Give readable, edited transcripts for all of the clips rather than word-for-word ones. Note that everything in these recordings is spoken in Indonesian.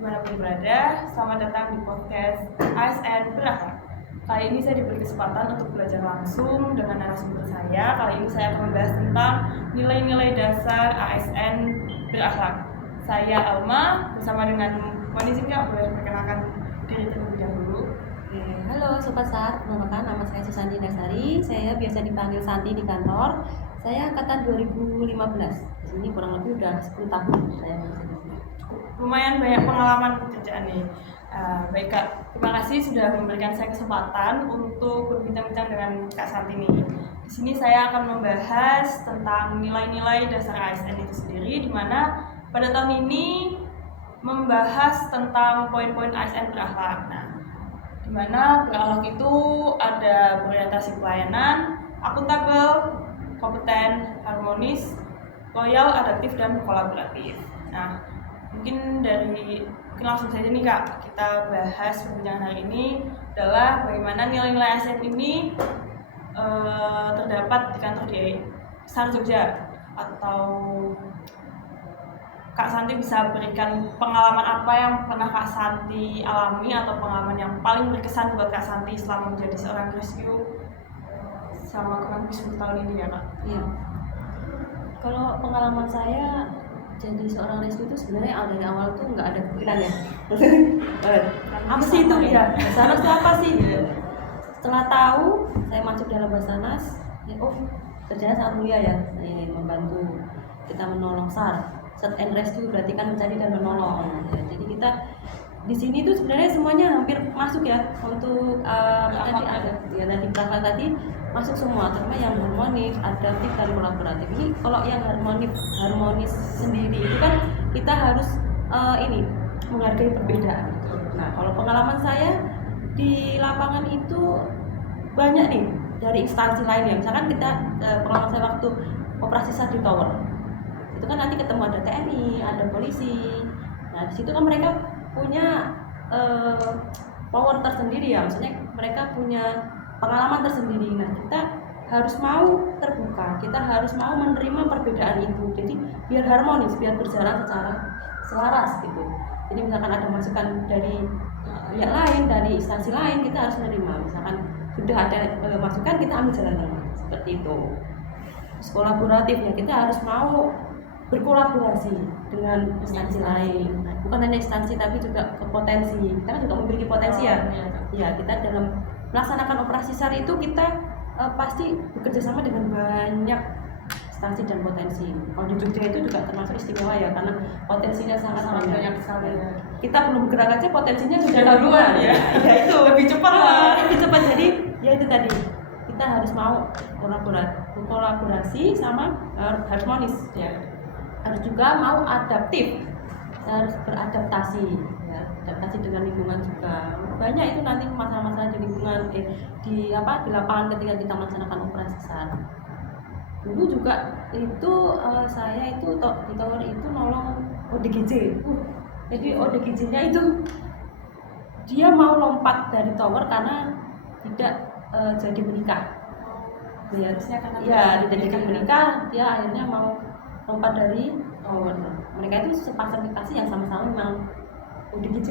dimanapun berada, selamat datang di podcast ASN Berakhlak. Kali ini saya diberi kesempatan untuk belajar langsung dengan narasumber saya. Kali ini saya akan membahas tentang nilai-nilai dasar ASN Berakhlak. Saya Alma bersama dengan Moni Zika, boleh perkenalkan diri terlebih dahulu. Halo Sobat Sar, perkenalkan nama saya Susanti Dasari. Saya biasa dipanggil Santi di kantor. Saya angkatan 2015. Di sini kurang lebih udah 10 tahun saya masih di sini. Lumayan banyak pengalaman pekerjaan nih. Baik Kak, terima kasih sudah memberikan saya kesempatan untuk berbincang-bincang dengan Kak Santi nih. Di sini saya akan membahas tentang nilai-nilai dasar ASN itu sendiri, di mana pada tahun ini membahas tentang poin-poin ASN berakhlak. Nah, di mana berakhlak itu ada berorientasi pelayanan, akuntabel, kompeten, harmonis, loyal, adaptif, dan kolaboratif. Nah, mungkin langsung saja nih Kak, kita bahas perbincangan hari ini adalah bagaimana nilai-nilai ASN ini terdapat di kantor di SAR Jogja. Atau Kak Santi bisa berikan pengalaman apa yang pernah Kak Santi alami atau pengalaman yang paling berkesan buat Kak Santi selama menjadi seorang rescue selama kurang lebih 10 tahun ini ya Kak? Iya. Kalau pengalaman saya jadi seorang rescue itu sebenarnya dari awal tuh nggak ada kepikiran ya. Apa sih itu ya? Basarnas itu apa sih? Setelah tahu saya masuk dalam Basarnas, kerjanya sangat mulia ya. Saya membantu kita menolong SAR. Search and rescue berarti kan mencari dan menolong. Ya, jadi kita di sini tuh sebenarnya semuanya hampir masuk ya untuk tadi ada ya tadi berakhlak tadi masuk semua, terutama yang harmonis, adaptif dan kolaboratif. Ini kalau yang harmonis sendiri itu kan kita harus menghargai perbedaan. Nah, kalau pengalaman saya di lapangan itu banyak nih dari instansi lain ya. Misalkan kita pengalaman saya waktu operasi SAR di Tower. Itu kan nanti ketemu ada TNI, ada polisi. Nah, di situ kan mereka punya power tersendiri ya. Maksudnya mereka punya pengalaman tersendiri. Nah, kita harus mau terbuka, kita harus mau menerima perbedaan itu. Jadi biar harmonis, biar berjalan secara selaras gitu. Jadi misalkan ada masukan dari pihak lain, dari instansi lain, kita harus menerima. Misalkan sudah ada masukan, kita ambil jalan tengah seperti itu. Terus kolaboratif ya, kita harus mau berkolaborasi dengan instansi lain. Nah, bukan hanya instansi tapi juga ke potensi. Kita kan juga memiliki potensi ya. Ya, kita dalam melaksanakan operasi SAR itu kita pasti bekerja sama dengan banyak instansi dan potensi. Kalau di Jogja itu juga termasuk istimewa ya, karena potensinya sangat banyak sekali. Kita belum bergerak aja potensinya sudah duluan ya. Ya itu lebih cepat lah. Lebih cepat. Jadi ya itu tadi. Kita harus mau kolaborasi sama harmonis ya. Harus juga mau adaptif, harus beradaptasi ya, adaptasi dengan lingkungan juga. Banyak itu nanti masalah-masalah di lingkungan di lapangan ketika kita melaksanakan operasi SAR. Dulu juga itu saya itu di tower itu nolong ODGJ. Jadi ODGJ-nya itu dia mau lompat dari tower karena tidak jadi menikah. Ya, dijadikan menikah, dia akhirnya mau lompat dari tower. Mereka itu sepasang kekasih yang sama-sama memang ODGJ.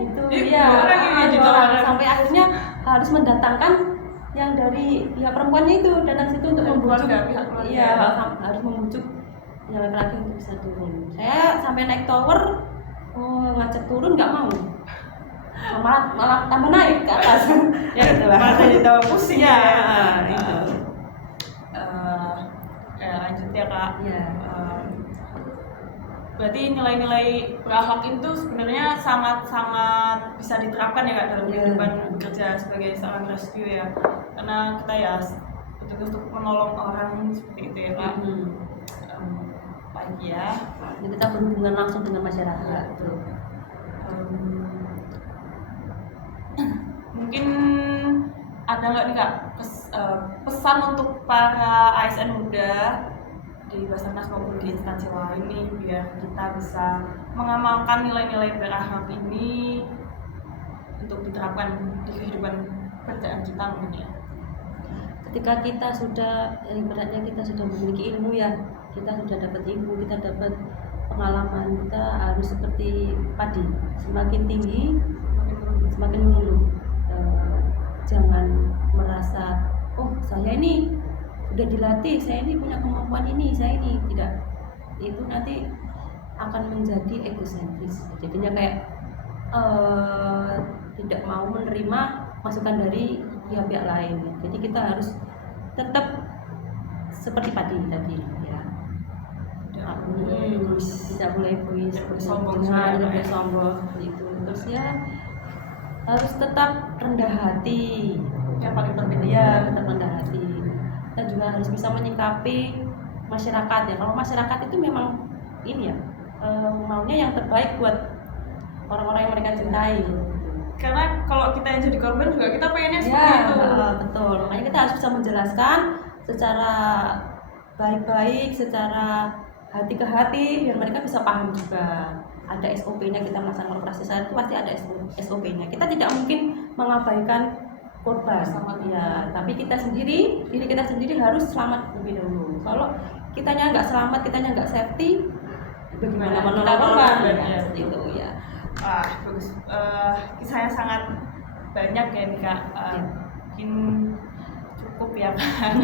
Itu ya. Sampai akhirnya harus mendatangkan yang dari pihak perempuannya itu datang situ untuk membujuk. Iya, harus membujuk yang laki-laki untuk bisa turun. Saya sampai naik tower, ngajak turun nggak mau. Malah tambah naik ke atas. Ya itulah. Malah jadi tambah pusing ya. Itu. Lanjut ya Kak. Ya. Berarti nilai-nilai berakhlak itu sebenarnya sangat-sangat bisa diterapkan ya Kak dalam kehidupan bekerja sebagai seorang rescue ya. Karena kita ya betul untuk menolong orang seperti itu ya Kak. Lagi ya. Jadi kita berhubungan langsung dengan masyarakat. Mungkin ada nggak nih Kak pesan untuk para ASN muda di Basarnas maupun di instansi lain nih biar kita bisa mengamalkan nilai-nilai berakhlak ini untuk diterapkan di kehidupan pekerjaan kita mungkin ya. Ketika kita sudah ibaratnya kita sudah memiliki ilmu ya, kita sudah dapat ilmu, kita dapat pengalaman kita harus seperti padi, semakin tinggi semakin mengeluh. Jangan merasa oh saya ini sudah dilatih, saya ini punya kemampuan ini, saya ini tidak. Itu nanti akan menjadi egosentris, jadinya kayak tidak mau menerima masukan dari pihak-pihak lain. Jadi kita harus tetap seperti padi tadi ya, tidak boleh egois, sombong, tidak boleh sombong gitu. Terus ya harus tetap rendah hati, yang paling penting ya tetap rendah hati. Kita juga harus bisa menyikapi masyarakat ya. Kalau masyarakat itu memang ini ya maunya yang terbaik buat orang-orang yang mereka cintai. Karena kalau kita yang jadi korban juga kita pengennya Ya, seperti itu. betul. Makanya kita harus bisa menjelaskan secara baik-baik, secara hati ke hati, biar mereka bisa paham juga. Ada SOP-nya kita melaksanakan operasi SAR itu pasti ada SOP-nya. Kita tidak mungkin mengabaikan korban, ya. Tapi kita sendiri, diri kita sendiri harus selamat lebih dahulu. Kalau kitanya nggak selamat, kitanya nggak safety, bagaimana menolong korban? Ya, gitu ya. Bagus. Kisahnya sangat banyak ya nih Kak. Mungkin cukup ya Kak.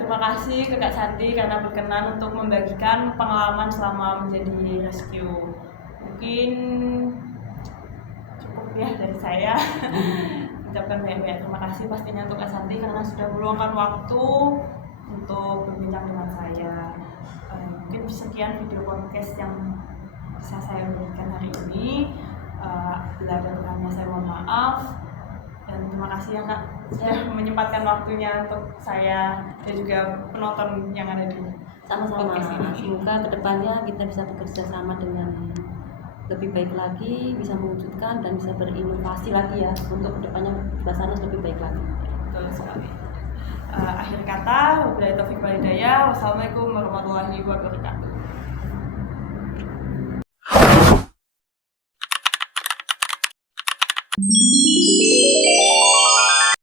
Terima kasih ke Kak Santi karena berkenan untuk membagikan pengalaman selama menjadi rescue. Mungkin cukup ya dari saya. Ucapkan banyak-banyak terima kasih pastinya untuk Kak Santi karena sudah meluangkan waktu untuk berbincang dengan saya. Mungkin sekian video podcast yang bisa saya berikan hari ini. Bila ada kurangnya saya mohon maaf, dan terima kasih ya Kak sudah menyempatkan waktunya untuk saya dan juga penonton yang ada di sama-sama. podcast ini. Semoga kedepannya kita bisa bekerja sama dengan lebih baik lagi, bisa mewujudkan dan bisa berinovasi lagi ya untuk kedepannya Basarnas lebih baik lagi. Betul sekali. Akhir kata, wabillahi taufiq wal hidayah. Wassalamualaikum warahmatullahi wabarakatuh.